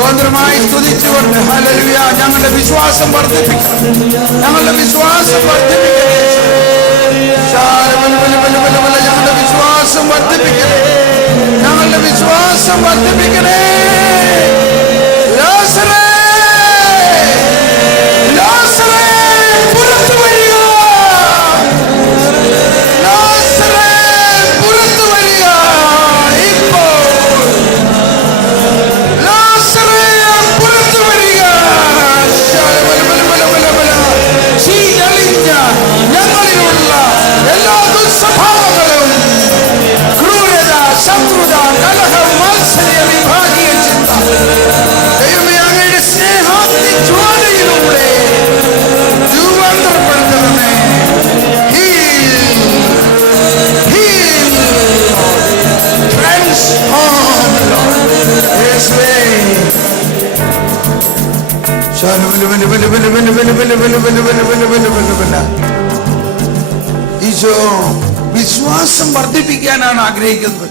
സ്വതന്ത്രമായി സ്തുതിച്ചുകൊണ്ട് ഹല്ലേലൂയ. ഞങ്ങളുടെ വിശ്വാസം വർദ്ധിപ്പിക്കണം, ഞങ്ങളുടെ വിശ്വാസം വർദ്ധിപ്പിക്കണേ. ഞങ്ങളുടെ വിശ്വാസം വർദ്ധിപ്പിക്കണേ, ഞങ്ങളുടെ വിശ്വാസം വർദ്ധിപ്പിക്കണേ. ലാസറേ, ലാസറേ പുറത്തു വരിക, ലാസറേ പുറത്തു വരിക. ഇപ്പോൾ ലാസറേ പുറത്തു വരിക. ചീഞ്ഞളിഞ്ഞ ഞങ്ങളിലുള്ള എല്ലാ ദുസ്വഭാവങ്ങളും, ക്രൂരത, ശത്രുത, കലഹം, മത്സരം, വിഭാഗീയ ചിന്ത, ദൈവമേ അങ്ങയുടെ സ്നേഹാഗ്നി ജ്വാലയിലൂടെ രൂപാന്തരപ്പെടുത്തണമേ. ഈശോ വിശ്വാസം വർദ്ധിപ്പിക്കാനാണ് ആഗ്രഹിക്കുന്നത്.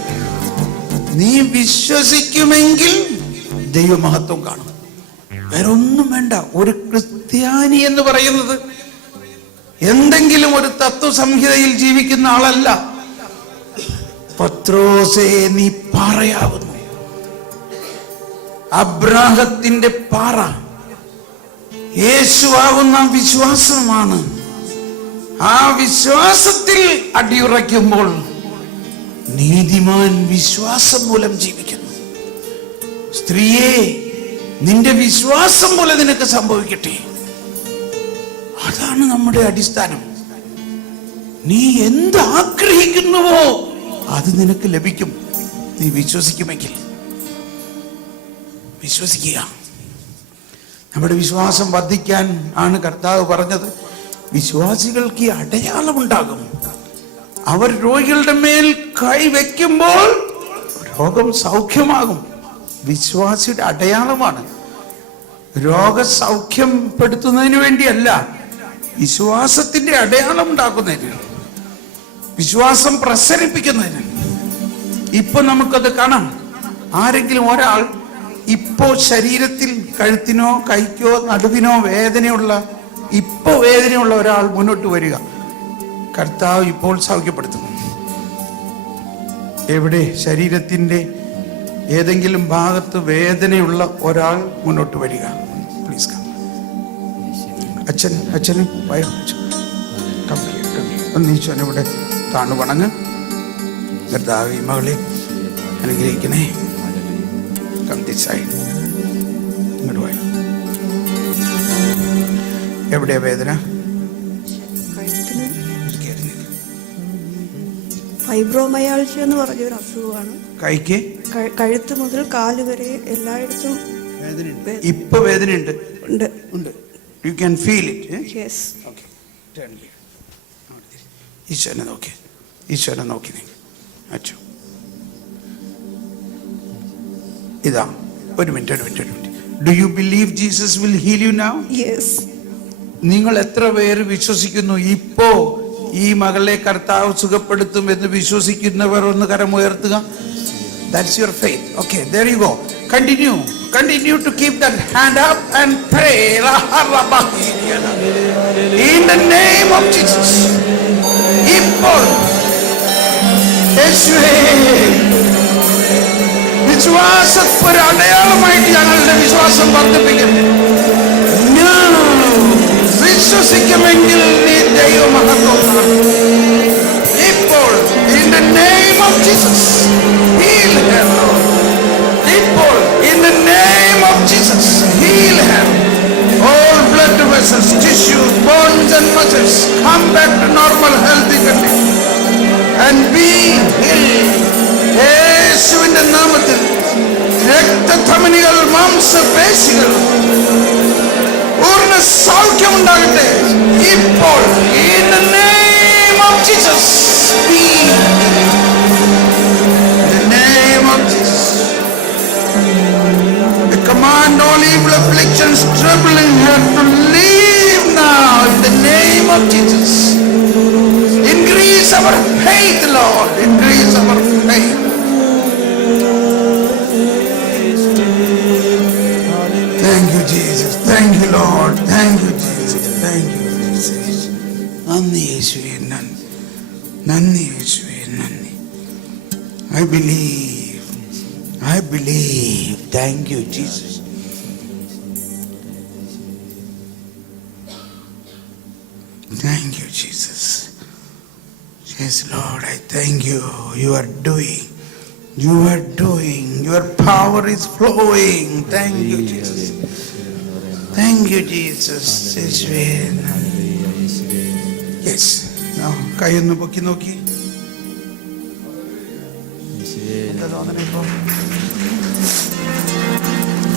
നീ വിശ്വസിക്കുമെങ്കിൽ ദൈവമഹത്വം കാണും. വേറെ ഒന്നും വേണ്ട. ഒരു ക്രിസ്ത്യാനി എന്ന് പറയുന്നത് എന്തെങ്കിലും ഒരു തത്വസംഹിതയിൽ ജീവിക്കുന്ന ആളല്ല. പത്രോസേ, നീ പാറയാവുന്നു. അബ്രാഹത്തിന്റെ പാറ യേശുവാകുന്ന വിശ്വാസമാണ്. ആ വിശ്വാസത്തിൽ അടിയുറയ്ക്കുമ്പോൾ നീതിമാൻ വിശ്വാസം മൂലം ജീവിക്കുന്നു. സ്ത്രീയെ, നിന്റെ വിശ്വാസം പോലെ നിനക്ക് സംഭവിക്കട്ടെ. അതാണ് നമ്മുടെ അടിസ്ഥാനം. നീ എന്ത് ആഗ്രഹിക്കുന്നുവോ അത് നിനക്ക് ലഭിക്കും, നീ വിശ്വസിക്കുമെങ്കിൽ. വിശ്വസിക്കുക. നമ്മുടെ വിശ്വാസം വർദ്ധിക്കാൻ ആണ് കർത്താവ് പറഞ്ഞത്. വിശ്വാസികൾക്ക് ഈ അടയാളമുണ്ടാകും. അവർ രോഗികളുടെ മേൽ കൈവയ്ക്കുമ്പോൾ രോഗം സൗഖ്യമാകും. വിശ്വാസിയുടെ അടയാളമാണ്. രോഗസൗഖ്യപ്പെടുത്തുന്നതിന് വേണ്ടിയല്ല, വിശ്വാസത്തിന്റെ അടയാളം ഉണ്ടാക്കുന്നതിന്, വിശ്വാസം പ്രസരിപ്പിക്കുന്നതിന്. ഇപ്പൊ നമുക്കത് കാണാം. ആരെങ്കിലും ഒരാൾ ഇപ്പോ ശരീരത്തിൽ കഴുത്തിനോ കൈക്കോ നടുവിനോ വേദനയുള്ള ഒരാൾ മുന്നോട്ട് വരിക, കർത്താവ് ഇപ്പോൾ സൗഖ്യപ്പെടുത്തുന്നു. എവിടെ? ശരീരത്തിന്റെ ഏതെങ്കിലും ഭാഗത്ത് വേദനയുള്ള ഒരാൾ മുന്നോട്ട് വരിക. Please come. അച്ഛനും ഈശോനെ ഇവിടെ താണു വണങ്ങ്. കർത്താവ് ഈ മകളെ അനുഗ്രഹിക്കണേ. ഇങ്ങോട്ട് പോയ എവിടെയാ വേദന? ഫൈബ്രോമയാൾജിയ എന്ന് പറഞ്ഞൊരു അസുഖമാണ്. കൈക്ക് കഴുത്ത് മുതൽ കാല് വരെ എല്ലായിടത്തും വേദനയുണ്ട്. ഇപ്പൊ വേദനയുണ്ട്. You can feel it. Yes. Okay, ഈശോനെ നോക്കി, ഈശോനെ നോക്കി നീ അച്ഛോ. ഇതാ, ഒരു minute. Do you believe Jesus will heal you now? Yes. നിങ്ങൾ എത്ര പേര് വിശ്വസിക്കുന്നു ഇപ്പോ ഈ മകളെ കർത്താവ് സുഖപ്പെടുത്തും എന്ന് വിശ്വസിക്കുന്നവർ ഒന്ന് കരമുയർത്തുക. That's your faith. Okay, there you go. Continue to keep that hand up and pray. In the name of Jesus. ഇപ്പോൾ യേശുവേ, വിശ്വാസത്തിന് അടയാളമായിട്ട് ഞങ്ങളുടെ വിശ്വാസം വർദ്ധിപ്പിക്കുന്നു. വിശ്വസിക്കുമെങ്കിൽ നീ ദൈവമഹത്വം കാണും. ഇപ്പോൾ in the name of Jesus, heal her, Lord. ഇപ്പോൾ in the name of Jesus, heal her. All blood vessels, tissues, bones and muscles come back to normal healthy condition and be healed. യേശുവിന്റെ നാമത്തിൽ രക്തധമനികൾ, മാംസപേശികൾ പൂർണ്ണ സൗഖ്യം ഉണ്ടാകട്ടെ ഇപ്പോൾ. In the name of Jesus, in the name of Jesus, I command all evil afflictions troubling her to leave now. In the name of Jesus, increase our faith, Lord. Increase our faith. I believe. I believe. Thank you, Jesus. Thank you, Jesus. Yes, Lord, I thank you. You are doing. You are doing. Your power is flowing. Thank you, Jesus. Thank you, Jesus. Yes. Now, കൈയൊന്ന് പൊക്കി നോക്കി.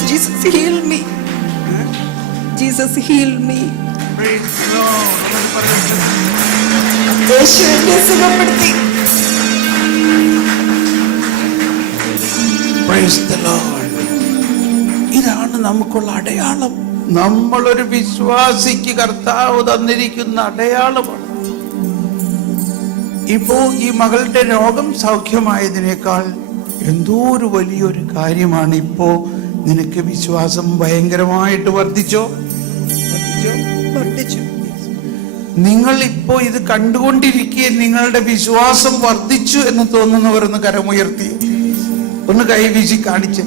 Jesus heal me. Jesus heal me. Praise the Lord. യേശു എന്നെ സുഖപ്പെടുത്തി. Praise the Lord. ഇതാണ് നമുക്കുള്ള അടയാളം. നമ്മളൊരു വിശ്വാസിക്ക് കർത്താവ് തന്നിരിക്കുന്ന അടയാളമാണ്. ഇപ്പോ ഈ മകളുടെ രോഗം സൗഖ്യമായതിനേക്കാൾ എന്തോ ഒരു വലിയൊരു കാര്യമാണ്. ഇപ്പോ നിനക്ക് വിശ്വാസം ഭയങ്കരമായിട്ട് വർദ്ധിച്ചോ? വർദ്ധിച്ചു. നിങ്ങൾ ഇപ്പോ ഇത് കണ്ടുകൊണ്ടിരിക്കെ നിങ്ങളുടെ വിശ്വാസം വർദ്ധിച്ചു എന്ന് തോന്നുന്നവരൊന്ന് കരമുയർത്തി ഒന്ന് കൈവീശി കാണിച്ച്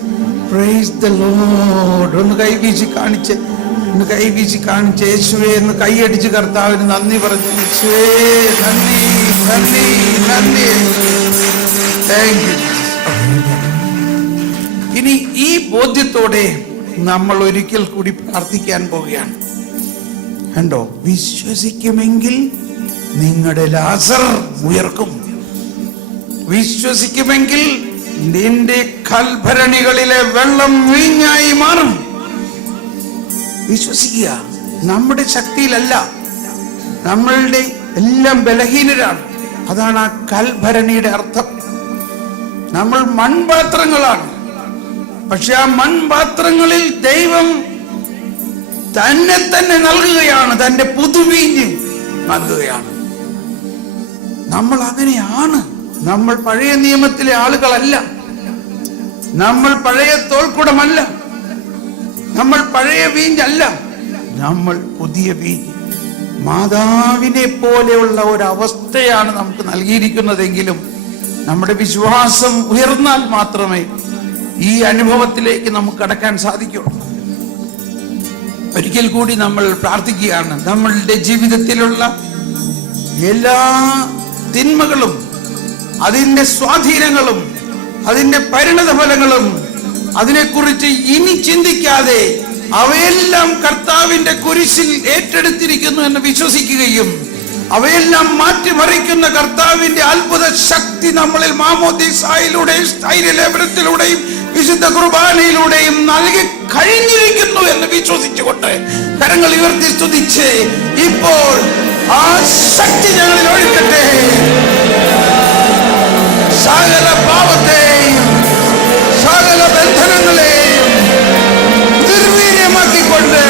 പ്രൈസ് ദ ലോർഡ്. ഒന്ന് കൈവീശി കാണിച്ച്, ഒന്ന് കൈവീശി കാണിച്ച് യേശുവേ എന്ന് കൈയടിച്ച് കർത്താവിന് നന്ദി പറഞ്ഞു. യേശുവേ നന്ദി, നന്ദി, നന്ദി. Thank you. ഇനി ഈ ബോധ്യത്തോടെ നമ്മൾ ഒരിക്കൽ കൂടി പ്രാർത്ഥിക്കാൻ പോവുകയാണ്. കണ്ടോ, വിശ്വസിക്കുമെങ്കിൽ നിങ്ങളുടെ ലാസർ ഉയർക്കും. വിശ്വസിക്കുമെങ്കിൽ നിന്റെ കൽഭരണികളിലെ വെള്ളം വീഞ്ഞായി മാറും. വിശ്വസിക്കുക. നമ്മുടെ ശക്തിയിലല്ല, നമ്മളുടെ എല്ലാം ബലഹീനരാണ്. അതാണ് ആ കൽഭരണിയുടെ അർത്ഥം. നമ്മൾ മൺപാത്രങ്ങളാണ്. പക്ഷെ ആ മൺപാത്രങ്ങളിൽ ദൈവം തന്നെ തന്നെ നൽകുകയാണ്, തന്റെ പുതുവീഞ്ഞ് നൽകുകയാണ്. നമ്മൾ അങ്ങനെയാണ്. നമ്മൾ പഴയ നിയമത്തിലെ ആളുകളല്ല. നമ്മൾ പഴയ തോൽക്കുടമല്ല. നമ്മൾ പഴയ വീഞ്ഞല്ല. നമ്മൾ പുതിയ വീഞ്ഞ്. മാതാവിനെ പോലെയുള്ള ഒരവസ്ഥയാണ് നമുക്ക് നൽകിയിരിക്കുന്നതെങ്കിലും നമ്മുടെ വിശ്വാസം ഉയർന്നാൽ മാത്രമേ ഈ അനുഭവത്തിലേക്ക് നമുക്ക് കടക്കാൻ സാധിക്കുള്ളൂ. ഒരിക്കൽ കൂടി നമ്മൾ പ്രാർത്ഥിക്കുകയാണ്. നമ്മളുടെ ജീവിതത്തിലുള്ള എല്ലാ തിന്മകളും അതിന്റെ സ്വാധീനങ്ങളും അതിന്റെ പരിണത ഫലങ്ങളും അതിനെക്കുറിച്ച് ഇനി ചിന്തിക്കാതെ അവയെല്ലാം കർത്താവിന്റെ കുരിശിൽ ഏറ്റെടുത്തിരിക്കുന്നു എന്ന് വിശ്വസിക്കുകയും അവയെല്ലാം മാറ്റിമറിക്കുന്ന കർത്താവിന്റെ അത്ഭുത ശക്തി നമ്മളിൽ മാമോദീസായിലൂടെയും സ്ഥൈര്യലേപനത്തിലൂടെയും വിശുദ്ധ കുർബാനയിലൂടെയും നൽകി കഴിഞ്ഞിരിക്കുന്നു എന്ന് വിശ്വസിച്ചുകൊണ്ട് കരങ്ങൾ ഉയർത്തി സ്തുതിച്ച് ഇപ്പോൾ ആ ശക്തി ഞങ്ങളിൽ ഒഴുകട്ടെ. സകല പാപത്തെയും സകല ബന്ധനങ്ങളെയും നിർവീര്യമാക്കിക്കൊണ്ട്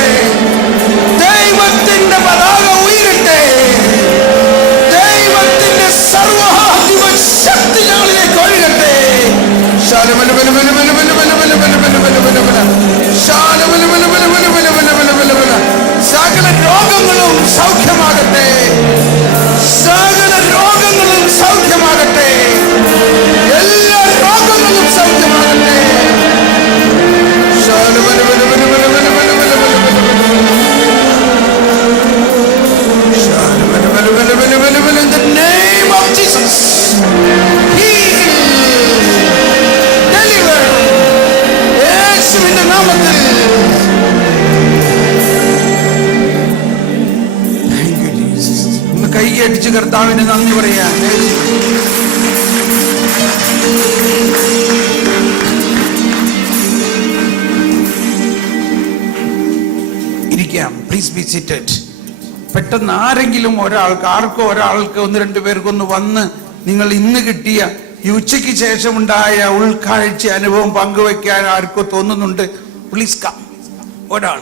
ദൈവത്തിന്റെ പതാക ഉയരട്ടെ. ദൈവത്തിന്റെ സർവ്വാധിപ ശക്തി ഞങ്ങളിലേക്ക് ഒഴുകട്ടെ. സകല രോഗങ്ങളും സൗഖ്യമാകട്ടെ. സകല രോഗങ്ങളും സൗഖ്യമാകട്ടെ. എല്ലാ രോഗങ്ങളും സൗഖ്യമാകട്ടെ. In the name of Jesus, heal, deliver. യേശുവിന്റെ നാമത്തിൽ. Thank you, Jesus. ഒന്ന് കൈയടിച്ച് കർത്താവിന് നന്ദി പറയാം. ഇരിക്കാം. Please be seated. പെട്ടെന്ന് ആരെങ്കിലും ഒരാൾക്ക് ഒന്ന് രണ്ടു പേർക്കൊന്ന് വന്ന് നിങ്ങൾ ഇന്ന് കിട്ടിയ ഈ ഉച്ചയ്ക്ക് ശേഷമുണ്ടായ ഉൾക്കാഴ്ച അനുഭവം പങ്കുവെക്കാൻ ആർക്കോ തോന്നുന്നുണ്ട്? Please come. ഒരാൾ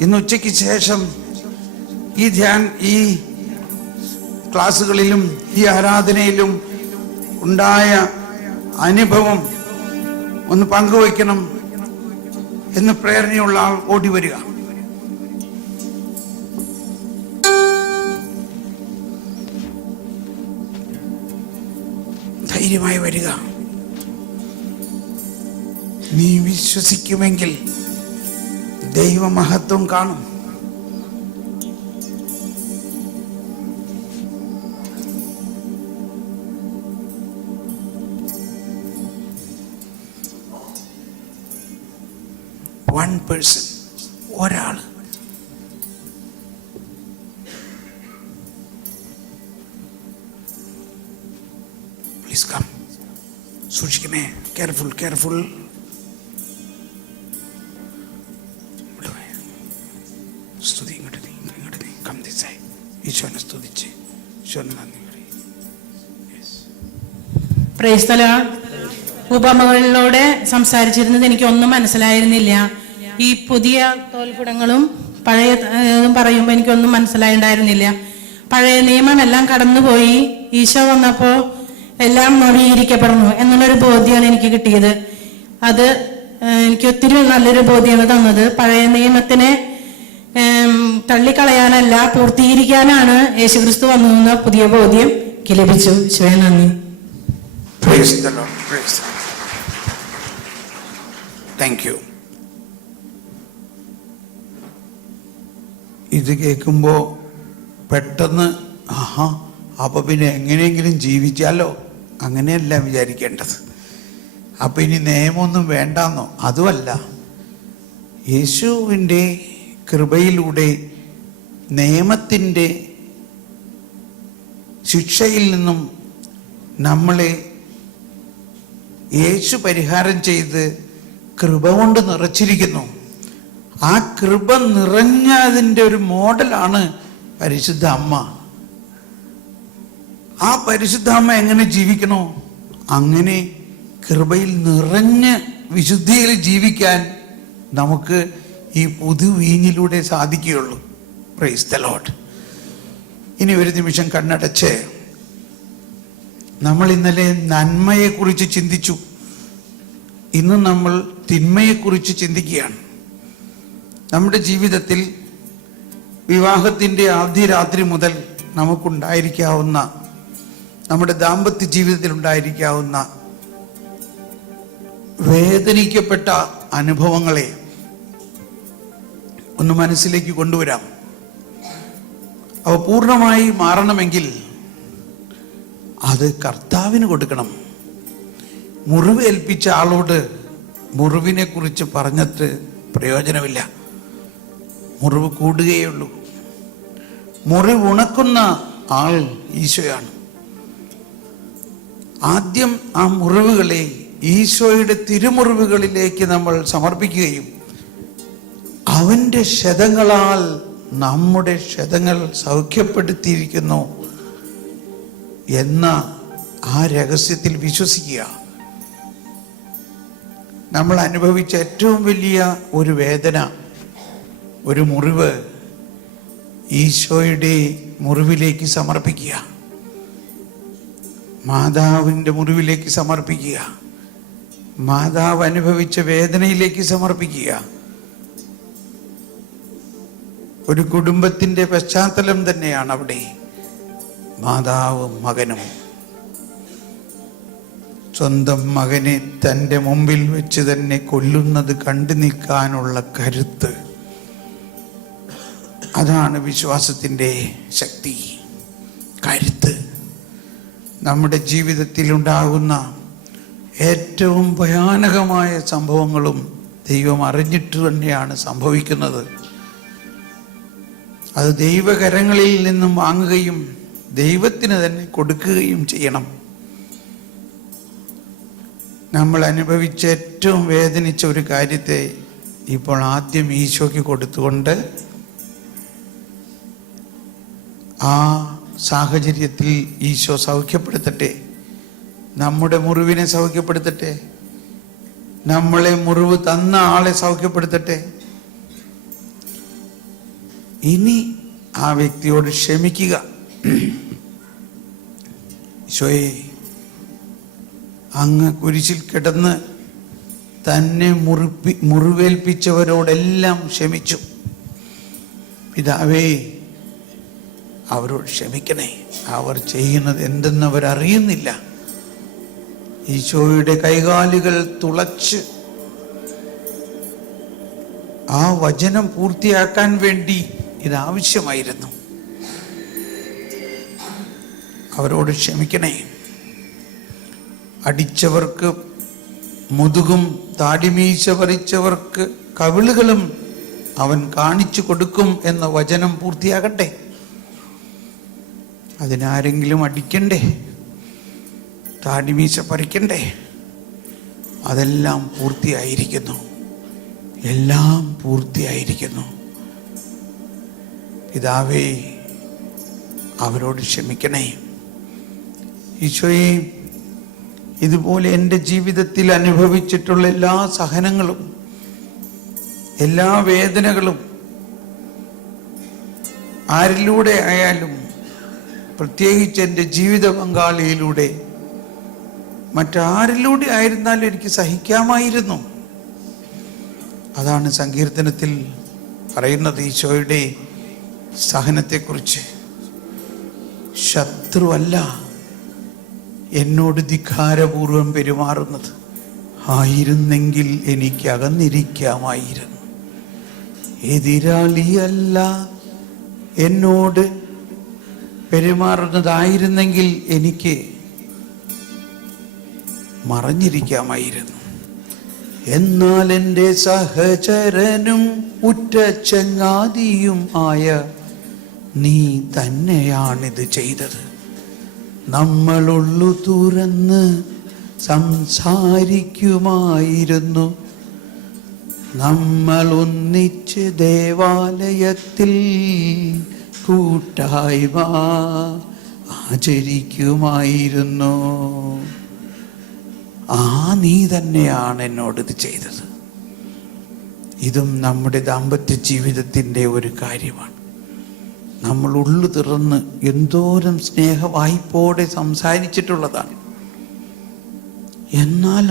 ഇന്ന് ഉച്ചയ്ക്ക് ശേഷം ഈ ക്ലാസ്സുകളിലും ഈ ആരാധനയിലും ഉണ്ടായ അനുഭവം ഒന്ന് പങ്കുവയ്ക്കണം എന്ന് പ്രേരണയുള്ള ആൾ ഓടി വരിക. ധൈര്യമായി വരിക. നീ വിശ്വസിക്കുമെങ്കിൽ ദൈവമഹത്വം കാണും. വൺ പേഴ്സൺ, ഒരാൾ. Please come. സൂക്ഷിക്കണേ. Careful, careful. സ്തുതി ഇങ്ങോട്ട് നീ, ഇങ്ങോട്ട് നീ. Come this side. ഈശോനെ സ്തുതിച്ച്, ഈശോനെ നന്ദി പറയും. Praise the lord. ഉപമകളിലൂടെ സംസാരിച്ചിരുന്നത് എനിക്കൊന്നും മനസ്സിലായിരുന്നില്ല. ഈ പുതിയ തോൽക്കുടങ്ങളും പഴയ പറയുമ്പോൾ എനിക്കൊന്നും മനസ്സിലായിട്ടുണ്ടായിരുന്നില്ല. പഴയ നിയമമെല്ലാം കടന്നുപോയി, ഈശോ വന്നപ്പോൾ എല്ലാം നവീകരിക്കപ്പെടുന്നു എന്നുള്ളൊരു ബോധ്യമാണ് എനിക്ക് കിട്ടിയത്. അത് എനിക്ക് ഒത്തിരി നല്ലൊരു ബോധ്യമാണ് തന്നത്. പഴയ നിയമത്തിനെ തള്ളിക്കളയാനല്ല, പൂർത്തീകരിക്കാനാണ് യേശുക്രിസ്തു വന്നതെന്ന പുതിയ ബോധ്യം എനിക്ക് ലഭിച്ചു. ഈശോയെ നന്ദി. Praise the Lord. Praise the Lord. Thank you. ഇത് കേൾക്കുമ്പോൾ പെട്ടെന്ന് അപ്പൊ പിന്നെ എങ്ങനെയെങ്കിലും ജീവിച്ചാലോ, അങ്ങനെയല്ല വിചാരിക്കേണ്ടത്. അപ്പൊ ഇനി നിയമമൊന്നും വേണ്ടെന്നോ? അതുമല്ല. യേശുവിൻ്റെ കൃപയിലൂടെ നിയമത്തിൻ്റെ ശിക്ഷയിൽ നിന്നും നമ്മളെ യേശു പരിഹാരം ചെയ്ത് കൃപ കൊണ്ട് നിറച്ചിരിക്കുന്നു. ആ കൃപ നിറഞ്ഞതിൻ്റെ ഒരു മോഡലാണ് പരിശുദ്ധ അമ്മ. ആ പരിശുദ്ധ അമ്മ എങ്ങനെ ജീവിക്കണോ അങ്ങനെ കൃപയിൽ നിറഞ്ഞ് വിശുദ്ധിയിൽ ജീവിക്കാൻ നമുക്ക് ഈ പുതുവീഞ്ഞിലൂടെ സാധിക്കുകയുള്ളൂ. Price the Lord. ഇനി ഒരു നിമിഷം കണ്ണടച്ച് നമ്മൾ ഇന്നലെ നന്മയെക്കുറിച്ച് ചിന്തിച്ചു. ഇന്ന് നമ്മൾ തിന്മയെക്കുറിച്ച് ചിന്തിക്കുകയാണ്. നമ്മുടെ ജീവിതത്തിൽ വിവാഹത്തിൻ്റെ ആദ്യ രാത്രി മുതൽ നമുക്കുണ്ടായിരിക്കാവുന്ന, നമ്മുടെ ദാമ്പത്യ ജീവിതത്തിൽ ഉണ്ടായിരിക്കാവുന്ന വേദനിക്കപ്പെട്ട അനുഭവങ്ങളെ ഒന്ന് മനസ്സിലേക്ക് കൊണ്ടുവരാം. അവ പൂർണ്ണമായി മാറണമെങ്കിൽ അത് കർത്താവിന് കൊടുക്കണം. മുറിവ് ഏൽപ്പിച്ച ആളോട് മുറിവിനെ കുറിച്ച് പറഞ്ഞിട്ട് പ്രയോജനമില്ല. മുറിവ് കൂടുകയുള്ളൂ. മുറിവ് ഉണക്കുന്ന ആൾ ഈശോയാണ്. ആദ്യം ആ മുറിവുകളെ ഈശോയുടെ തിരുമുറിവുകളിലേക്ക് നമ്മൾ സമർപ്പിക്കുകയും അവൻ്റെ ക്ഷതങ്ങളാൽ നമ്മുടെ ക്ഷതങ്ങൾ സൗഖ്യപ്പെടുത്തിയിരിക്കുന്നു എന്ന ആ രഹസ്യത്തിൽ വിശ്വസിക്കുക. നമ്മൾ അനുഭവിച്ച ഏറ്റവും വലിയ ഒരു വേദന, ഒരു മുറിവ് ഈശോയുടെ മുറിവിലേക്ക് സമർപ്പിക്കുക. മാതാവിൻ്റെ മുറിവിലേക്ക് സമർപ്പിക്കുക. മാതാവ് അനുഭവിച്ച വേദനയിലേക്ക് സമർപ്പിക്കുക. ഒരു കുടുംബത്തിൻ്റെ പശ്ചാത്തലം തന്നെയാണ് അവിടെ. മാതാവും മകനും. സ്വന്തം മകനെ തൻ്റെ മുമ്പിൽ വെച്ച് തന്നെ കൊല്ലുന്നത് കണ്ടു നിൽക്കാനുള്ള കരുത്ത്, അതാണ് വിശ്വാസത്തിൻ്റെ ശക്തി, കരുത്ത്. നമ്മുടെ ജീവിതത്തിൽ ഉണ്ടാകുന്ന ഏറ്റവും ഭയാനകമായ സംഭവങ്ങളും ദൈവം അറിഞ്ഞിട്ട് തന്നെയാണ് സംഭവിക്കുന്നത്. അത് ദൈവകരങ്ങളിൽ നിന്നും വാങ്ങുകയും ദൈവത്തിന് തന്നെ കൊടുക്കുകയും ചെയ്യണം. നമ്മൾ അനുഭവിച്ച ഏറ്റവും വേദനിച്ച ഒരു കാര്യത്തെ ഇപ്പോൾ ആദ്യം ഈശോയ്ക്ക് കൊടുത്തുകൊണ്ട് ആ സാഹചര്യത്തിൽ ഈശോ സൗഖ്യപ്പെടുത്തട്ടെ. നമ്മുടെ മുറിവിനെ സൗഖ്യപ്പെടുത്തട്ടെ. നമ്മളെ മുറിവ് തന്ന ആളെ സൗഖ്യപ്പെടുത്തട്ടെ. ഇനി ആ വ്യക്തിയോട് ക്ഷമിക്കുക. ഈശോയെ, അങ്ങ് കുരിശിൽ കിടന്ന് തന്നെ മുറിവേൽപ്പിച്ചവരോടെല്ലാം ക്ഷമിച്ചു. പിതാവേ, അവരോട് ക്ഷമിക്കണേ, അവർ ചെയ്യുന്നത് എന്തെന്നവരറിയുന്നില്ല. ഈശോയുടെ കൈകാലുകൾ തുളച്ച് ആ വചനം പൂർത്തിയാക്കാൻ വേണ്ടി ഇതാവശ്യമായിരുന്നു. അവരോട് ക്ഷമിക്കണേ. അടിച്ചവർക്ക് മുതുകും താടിമീശ പറിച്ചവർക്ക് കവിളുകളും അവൻ കാണിച്ചു കൊടുക്കും എന്ന വചനം പൂർത്തിയാകട്ടെ. അതിനാരെങ്കിലും അടിക്കണ്ടേ? താടിമീശ പറിക്കണ്ടേ? അതെല്ലാം പൂർത്തിയായിരിക്കുന്നു. എല്ലാം പൂർത്തിയായിരിക്കുന്നു. പിതാവേ, അവരോട് ക്ഷമിക്കണേ. ഈശോയെ, ഇതുപോലെ എൻ്റെ ജീവിതത്തിൽ അനുഭവിച്ചിട്ടുള്ള എല്ലാ സഹനങ്ങളും, എല്ലാ വേദനകളും ആരിലൂടെ ആയാലും, പ്രത്യേകിച്ച് എൻ്റെ ജീവിത പങ്കാളിയിലൂടെ, മറ്റാരിലൂടെ ആയിരുന്നാലും എനിക്ക് സഹിക്കാമായിരുന്നു. അതാണ് സങ്കീർത്തനത്തിൽ പറയുന്നത് ഈശോയുടെ സഹനത്തെക്കുറിച്ച്. ശത്രുവല്ല എന്നോട് ധിക്കാരപൂർവം പെരുമാറുന്നത്, ആയിരുന്നെങ്കിൽ എനിക്ക് അകന്നിരിക്കാമായിരുന്നു. എതിരാളിയല്ല എന്നോട് പെരുമാറുന്നതായിരുന്നെങ്കിൽ എനിക്ക് മറഞ്ഞിരിക്കാമായിരുന്നു. എന്നാൽ എൻ്റെ സഹചരനും ഉറ്റ ചങ്ങാതിയും ആയ നീ തന്നെയാണിത് ചെയ്തത്. നമ്മളുള്ളു തുറന്ന് സംസാരിക്കുമായിരുന്നു. നമ്മൾ ഒന്നിച്ച് ദേവാലയത്തിൽ കൂട്ടായ്മ ആചരിക്കുമായിരുന്നു. നീ തന്നെയാണ് എന്നോട് ഇത് ചെയ്തത്. ഇതും നമ്മുടെ ദാമ്പത്യ ജീവിതത്തിൻ്റെ ഒരു കാര്യമാണ്. നമ്മൾ ഉള്ളു തുറന്ന് എന്തോരം സ്നേഹവായ്പോടെ സംസാരിച്ചിട്ടുള്ളതാണ്. എന്നാൽ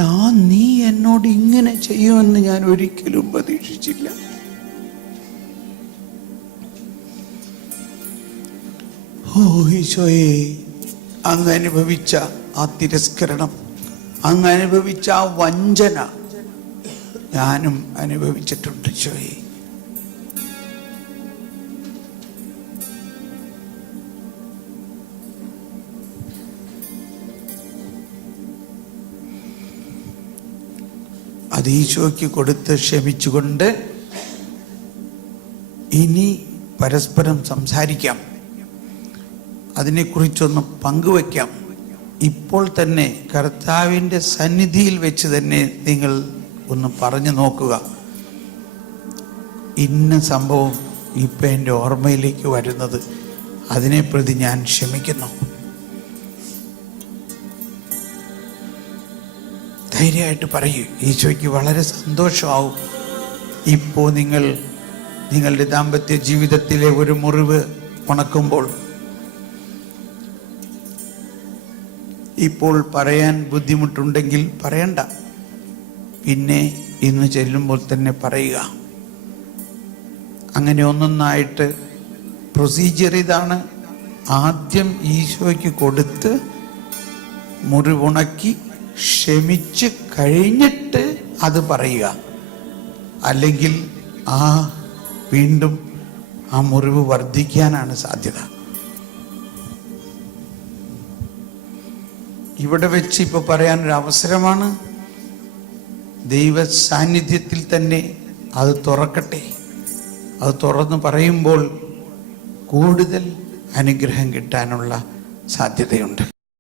നീ എന്നോട് ഇങ്ങനെ ചെയ്യുമെന്ന് ഞാൻ ഒരിക്കലും പ്രതീക്ഷിച്ചില്ല. ഈശോയെ, അങ്ങ് അനുഭവിച്ച ആ തിരസ്കരണം, അങ്ങ് അനുഭവിച്ച ആ വഞ്ചന ഞാനും അനുഭവിച്ചിട്ടുണ്ട്. ഈശോയെ, അത് ഈശോയ്ക്ക് കൊടുത്ത് ക്ഷമിച്ചുകൊണ്ട് ഇനി പരസ്പരം സംസാരിക്കാം, അതിനെക്കുറിച്ചൊന്ന് പങ്കുവയ്ക്കാം. ഇപ്പോൾ തന്നെ കർത്താവിൻ്റെ സന്നിധിയിൽ വെച്ച് തന്നെ നിങ്ങൾ ഒന്ന് പറഞ്ഞു നോക്കുക. ഇന്ന സംഭവം ഇപ്പം എൻ്റെ ഓർമ്മയിലേക്ക് വരുന്നത്, അതിനെ പ്രതി ഞാൻ ക്ഷമിക്കുന്നു. ധൈര്യമായിട്ട് പറയൂ. ഈശോയ്ക്ക് വളരെ സന്തോഷമാവും. ഇപ്പോൾ നിങ്ങളുടെ ദാമ്പത്യ ജീവിതത്തിലെ ഒരു മുറിവ് ഉണക്കുമ്പോൾ, ഇപ്പോൾ പറയാൻ ബുദ്ധിമുട്ടുണ്ടെങ്കിൽ പറയണ്ട, പിന്നെ ഇന്ന് ചെല്ലുമ്പോൾ തന്നെ പറയുക. അങ്ങനെ ഒന്നൊന്നായിട്ട് പ്രൊസീജിയർ ഇതാണ്. ആദ്യം ഈശോയ്ക്ക് കൊടുത്ത് മുറിവുണക്കി ക്ഷമിച്ച് കഴിഞ്ഞിട്ട് അത് പറയുക. അല്ലെങ്കിൽ വീണ്ടും ആ മുറിവ് വർദ്ധിക്കാനാണ് സാധ്യത. ഇവിടെ വെച്ച് ഇപ്പൊ പറയാനൊരു അവസരമാണ്. ദൈവ സാന്നിധ്യത്തിൽ തന്നെ അത് തുറക്കട്ടെ. അത് തുറന്ന് പറയുമ്പോൾ കൂടുതൽ അനുഗ്രഹം കിട്ടാനുള്ള സാധ്യതയുണ്ട്.